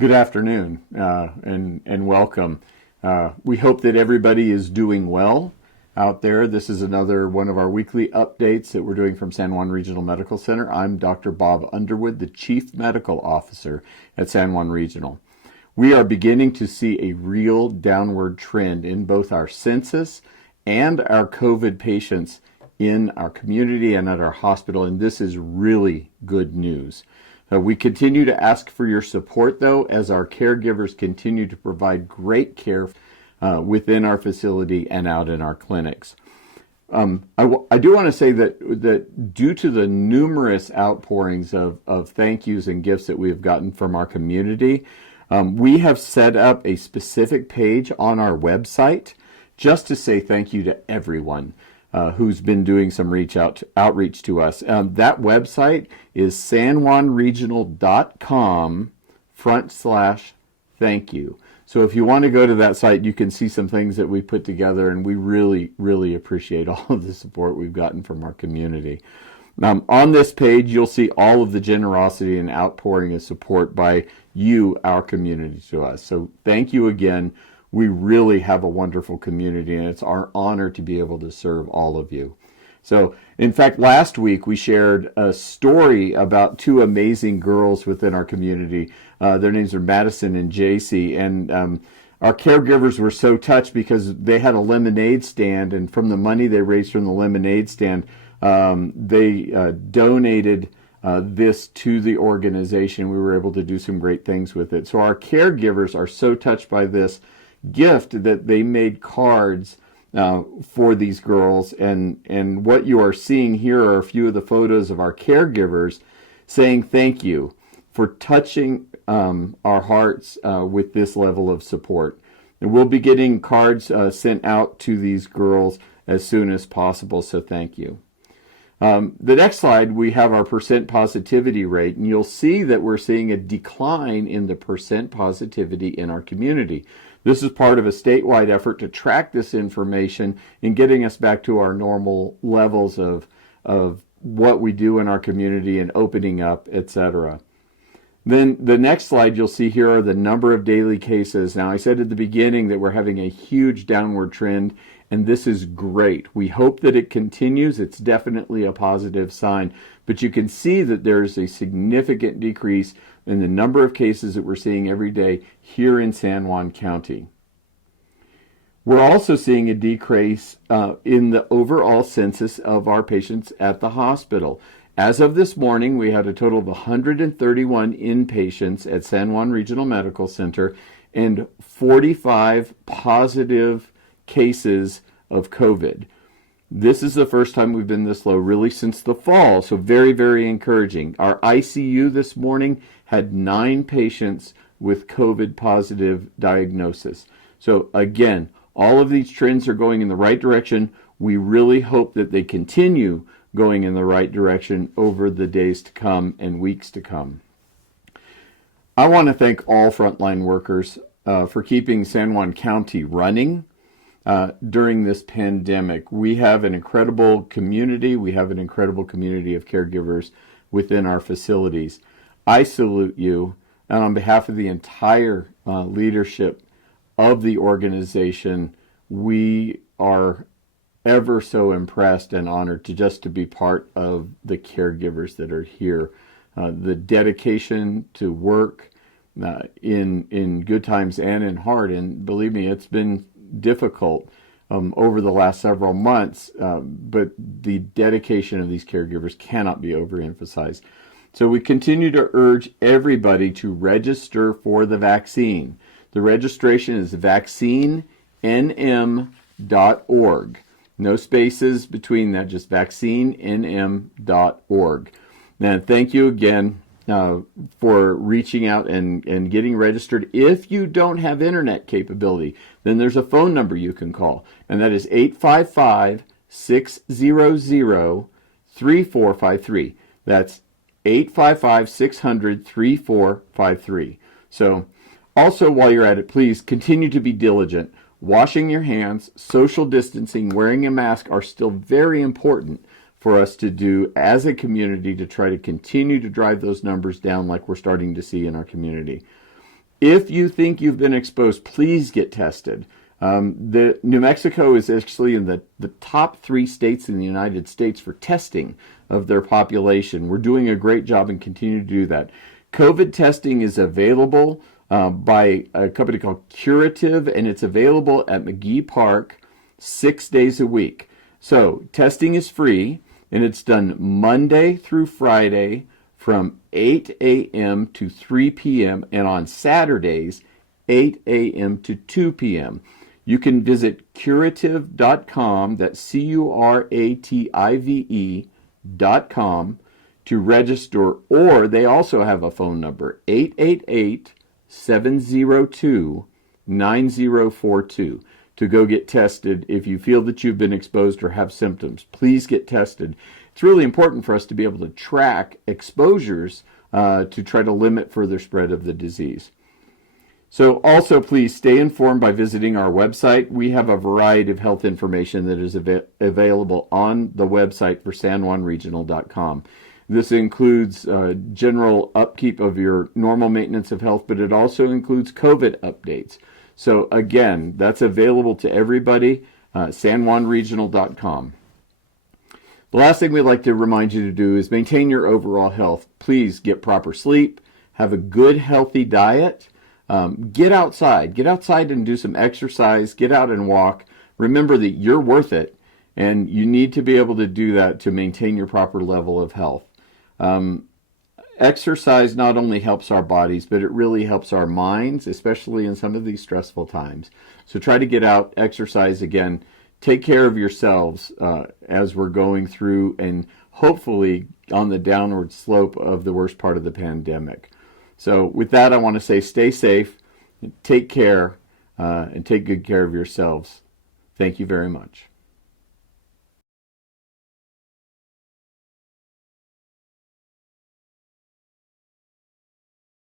Good afternoon and welcome. We hope that everybody is doing well out there. This is another one of our weekly updates that we're doing from San Juan Regional Medical Center. I'm Dr. Bob Underwood, the Chief Medical Officer at San Juan Regional. We are beginning to see a real downward trend in both our census and our COVID patients in our community and at our hospital, and this is really good news. We continue to ask for your support, though, as our caregivers continue to provide great care within our facility and out in our clinics. I do want to say that due to the numerous outpourings of thank yous and gifts that we have gotten from our community, we have set up a specific page on our website just to say thank you to everyone who's been doing some outreach to us. That website is sanjuanregional.com/thank you. So if you want to go to that site, you can see some things that we put together, and we really, really appreciate all of the support we've gotten from our community. On this page, you'll see all of the generosity and outpouring of support by you, our community, to us. So thank you again. We really have a wonderful community, and it's our honor to be able to serve all of you. So, in fact, last week we shared a story about two amazing girls within our community. Their names are Madison and JC, and our caregivers were so touched because they had a lemonade stand, and from the money they raised from the lemonade stand, they donated this to the organization. We were able to do some great things with it. So our caregivers are so touched by this gift that they made cards for these girls, and what you are seeing here are a few of the photos of our caregivers saying thank you for touching our hearts with this level of support. And we'll be getting cards sent out to these girls as soon as possible, so thank you. The next slide, we have our percent positivity rate, and you'll see that we're seeing a decline in the percent positivity in our community. This is part of a statewide effort to track this information and getting us back to our normal levels of what we do in our community and opening up, etc. Then the next slide you'll see here are the number of daily cases. Now, I said at the beginning that we're having a huge downward trend, and this is great. We hope that it continues. It's definitely a positive sign, but you can see that there's a significant decrease in the number of cases that we're seeing every day here in San Juan County. We're also seeing a decrease in the overall census of our patients at the hospital. As of this morning, we had a total of 131 inpatients at San Juan Regional Medical Center and 45 positive cases of COVID. This is the first time we've been this low really since the fall, so very, very encouraging. Our ICU this morning had 9 patients with COVID positive diagnosis. So again, all of these trends are going in the right direction. We really hope that they continue going in the right direction over the days to come and weeks to come. I want to thank all frontline workers for keeping San Juan County running during this pandemic. We have an incredible community. We have an incredible community of caregivers within our facilities. I salute you, and on behalf of the entire leadership of the organization, we are ever so impressed and honored to be part of the caregivers that are here. The dedication to work in good times and in hard, and believe me, it's been difficult over the last several months, but the dedication of these caregivers cannot be overemphasized. So we continue to urge everybody to register for the vaccine. The registration is vaccinenm.org. No spaces between that, just vaccinenm.org. Now, thank you again for reaching out and getting registered. If you don't have internet capability, then there's a phone number you can call, and that is 855-600-3453. That's 855-600-3453. So also, while you're at it, please continue to be diligent. Washing your hands, social distancing, wearing a mask are still very important for us to do as a community to try to continue to drive those numbers down like we're starting to see in our community. If you think you've been exposed, please get tested. New Mexico is actually in the top 3 states in the United States for testing of their population. We're doing a great job and continue to do that. COVID testing is available by a company called Curative, and it's available at McGee Park 6 days a week. So testing is free, and it's done Monday through Friday from 8 a.m. to 3 p.m. and on Saturdays, 8 a.m. to 2 p.m. You can visit curative.com, that's curative.com, to register, or they also have a phone number, 888-702-9042, to go get tested if you feel that you've been exposed or have symptoms. Please get tested. It's really important for us to be able to track exposures to try to limit further spread of the disease. So also please stay informed by visiting our website. We have a variety of health information that is available on the website for sanjuanregional.com. This includes general upkeep of your normal maintenance of health, but it also includes COVID updates. So again, that's available to everybody, sanjuanregional.com. The last thing we'd like to remind you to do is maintain your overall health. Please get proper sleep, have a good, healthy diet. Get outside and do some exercise, get out and walk. Remember that you're worth it, and you need to be able to do that to maintain your proper level of health. Exercise not only helps our bodies, but it really helps our minds, especially in some of these stressful times. So try to get out, exercise again, take care of yourselves as we're going through and hopefully on the downward slope of the worst part of the pandemic. So with that, I want to say stay safe, take care, and take good care of yourselves. Thank you very much.